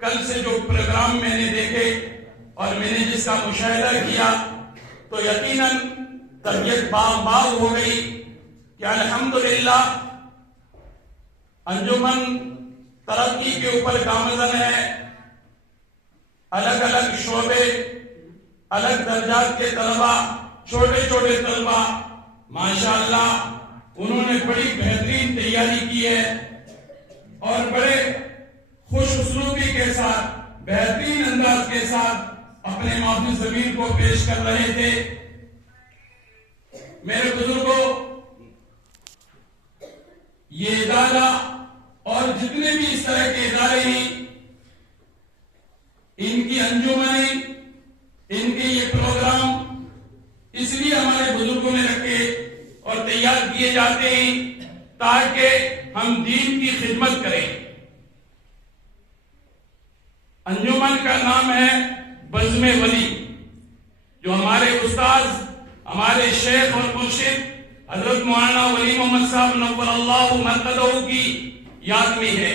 کل سے جو پروگرام میں نے دیکھے اور میں نے جس کا مشاہدہ کیا تو یقیناً طبیعت باغ ہو گئی کہ الحمدللہ انجمن ترقی کے اوپر گامزن ہے. الگ الگ شعبے، الگ درجات کے طلبہ، چھوٹے چھوٹے طلبہ ماشاءاللہ انہوں نے بڑی بہترین تیاری کی ہے اور بڑے خوش اسلوبی کے ساتھ، بہترین انداز کے ساتھ اپنے محفل ضمیر کو پیش کر رہے تھے. میرے بزرگوں، یہ ادارہ اور جتنے بھی اس طرح کے ادارے ہیں، ان کی انجمنیں، ان کے یہ پروگرام اس لیے ہمارے بزرگوں نے رکھے اور تیار کیے جاتے ہیں تاکہ ہم دین کی خدمت کریں. انجمن کا نام ہے بزم ولی، جو ہمارے استاذ، ہمارے شیخ اور مرشد حضرت مولانا ولی محمد صاحب نور اللہ مرقدہ کی یاد میں ہے.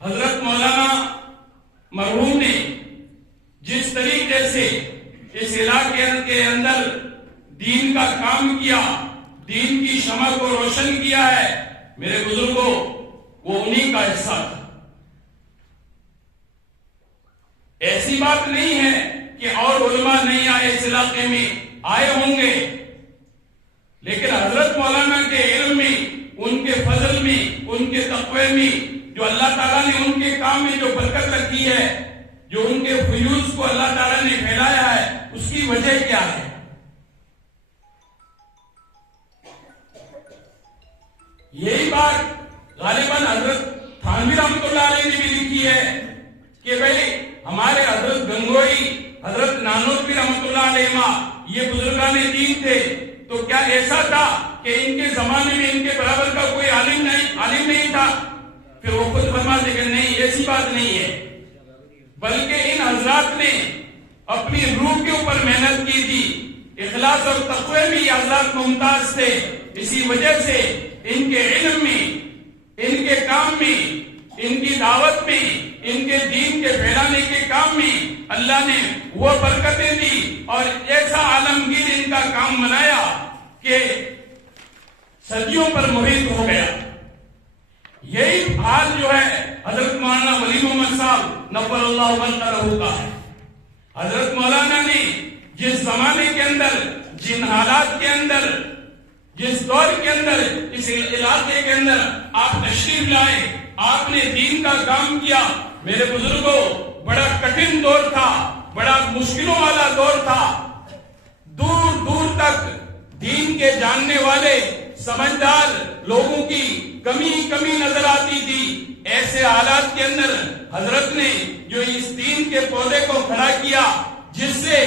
حضرت مولانا مرحوم نے جس طریقے سے اس علاقے کے اندر دین کا کام کیا، دین کی شمع کو روشن کیا ہے، میرے بزرگوں وہ انہی کا حصہ تھا. ایسی بات نہیں ہے کہ اور علماء نہیں آئے اس علاقے میں، آئے ہوں گے، لیکن حضرت مولانا کے علم میں، ان کے فضل میں، ان کے تقوی میں، جو اللہ تعالیٰ نے ان کے کام میں جو برکت رکھی ہے، جو ان کے فیوز کو اللہ تعالیٰ نے پھیلایا ہے، اس کی وجہ کیا ہے؟ یہی بات غالباً حضرت تھانوی رحمۃ اللہ علیہ نے بھی لکھی ہے کہ بھائی ہمارے حضرت گنگوئی، حضرت نانوتوی رحمۃ اللہ علیہ یہ بزرگان دین تھے، تو کیا ایسا تھا کہ ان کے زمانے میں ان کے برابر کا کوئی عالم نہیں تھا؟ پھر وہ خود فرماتے کہ نہیں، ایسی بات نہیں ہے، بلکہ ان حضرات نے اپنی روح کے اوپر محنت کی تھی. اخلاص اور تقوی میں یہ حضرات ممتاز تھے. اسی وجہ سے ان کے علم میں، ان کے کام میں، ان کی دعوت میں، ان کے دین کے پھیلانے کے کام میں اللہ نے وہ برکتیں دی اور ایسا عالمگیر ان کا کام بنایا کہ صدیوں پر محیط ہو گیا. یہی حال جو ہے حضرت مولانا ولی محمد صاحب نور اللہ مرقدہ کا ہے. حضرت مولانا نے جس زمانے کے اندر، جن حالات کے اندر، جس دور کے اندر، اس علاقے کے اندر آپ تشریف لائے، آپ نے دین کا کام کیا، میرے بزرگوں بڑا کٹھن دور تھا، بڑا مشکلوں والا دور تھا. دور دور تک دین کے جاننے والے سمجھدار لوگوں کی کمی نظر آتی تھی. ایسے حالات کے اندر حضرت نے جو اس دین کے پودے کو کھڑا کیا، جس سے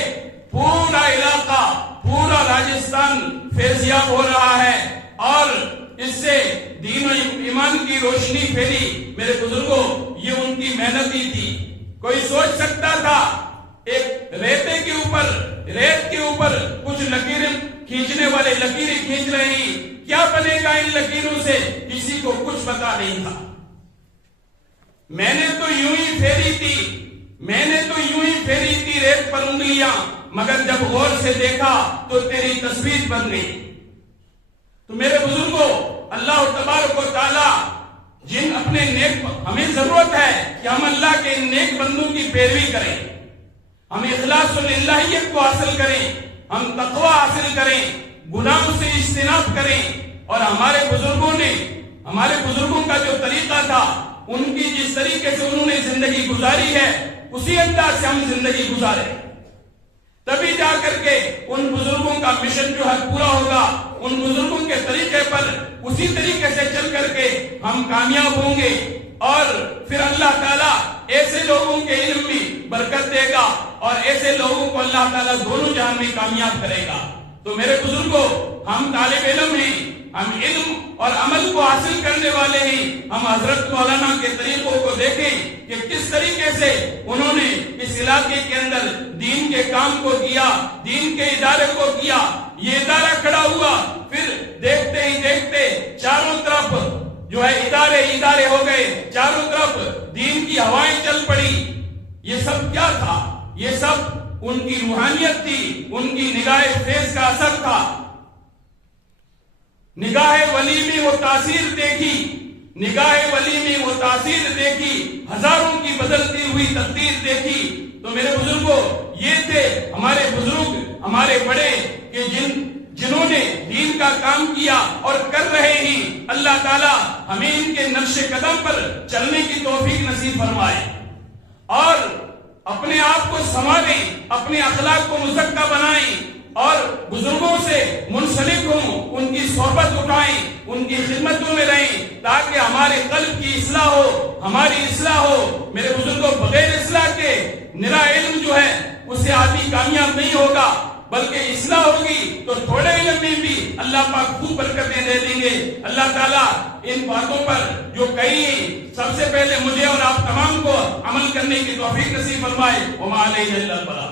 پورا علاقہ، پورا راجستھان فیضیاب ہو رہا ہے اور اس سے دین و ایمان کی روشنی پھیلی. میرے بزرگوں یہ ان کی محنت ہی تھی. کوئی سوچ سکتا تھا ایک ریت کے اوپر کچھ لکیریں کھینچنے والے لکیریں کھینچ رہے ہیں، کیا بنے گا ان لکیروں سے؟ کسی کو کچھ پتا نہیں تھا. میں نے تو یوں ہی پھیری تھی ریت پر انگلیاں، مگر جب غور سے دیکھا تو تیری تصویر بن گئی. تو میرے بزرگوں، اللہ تبارک و تعالی جن اپنے نیک، ہمیں ضرورت ہے کہ ہم اللہ کے نیک بندوں کی پیروی کریں، ہم اخلاص للہیت کو حاصل کریں، ہم تقوی حاصل کریں، گناہوں سے اجتناب کریں. اور ہمارے بزرگوں کا جو طریقہ تھا، ان کی جس طریقے سے انہوں نے زندگی گزاری ہے، اسی انداز سے ہم زندگی گزاریں. تبھی جا کر کے ان بزرگوں کا مشن جو ہے پورا ہوگا. ان بزرگوں کے طریقے پر، اسی طریقے سے چل کر کے ہم کامیاب ہوں گے اور پھر اللہ تعالیٰ ایسے لوگوں کے علم میں برکت دے گا اور ایسے لوگوں کو اللہ تعالیٰ دونوں جہان میں کامیاب کرے گا. تو میرے بزرگوں، ہم طالب علم ہیں، ہم علم اور عمل کو حاصل کرنے والے ہیں. ہم حضرت مولانا کے طریقوں کو دیکھیں کہ کس طریقے سے انہوں نے اس علاقے کے اندر دین کے کام کو کیا، دین کے ادارے کو کیا. یہ ادارہ کھڑا ہوا، پھر دیکھتے ہی دیکھتے چاروں طرف جو جو ہے ادارے ہو گئے، چاروں طرف دین کی ہوائیں چل پڑی. یہ سب کیا تھا؟ یہ سب ان کی روحانیت تھی، ان کی نگاہ فیض کا اثر تھا. نگاہ ولی میں وہ تاثیر دیکھی، نگاہ ولی میں وہ تاثیر دیکھی، ہزاروں کی بدلتی ہوئی تقدیر دیکھی. تو میرے بزرگوں، یہ تھے ہمارے بزرگ، ہمارے بڑے، کہ جنہوں نے دین کا کام کیا اور کر رہے ہیں. اللہ تعالی ہمیں ان کے نقش قدم پر چلنے کی توفیق نصیب فرمائے اور اپنے آپ کو سنواریں، اپنے اخلاق کو مزکہ بنائیں اور بزرگوں سے منسلک ہوں، ان کی صحبت اٹھائیں، ان کی خدمتوں میں رہیں تاکہ ہمارے قلب کی اصلاح ہو، ہماری اصلاح ہو. میرے بزرگوں، بغیر اصلاح کے نرا علم جو ہے اسے آدمی کامیاب نہیں ہوگا، بلکہ اصلاح ہوگی تو تھوڑے علم میں بھی اللہ پاک خوب برکتیں دے دیں گے. اللہ تعالیٰ ان باتوں پر جو کہی سب سے پہلے مجھے اور آپ تمام کو عمل کرنے کی توفیق نصیب فرمائے. وما علینا الا البلاغ.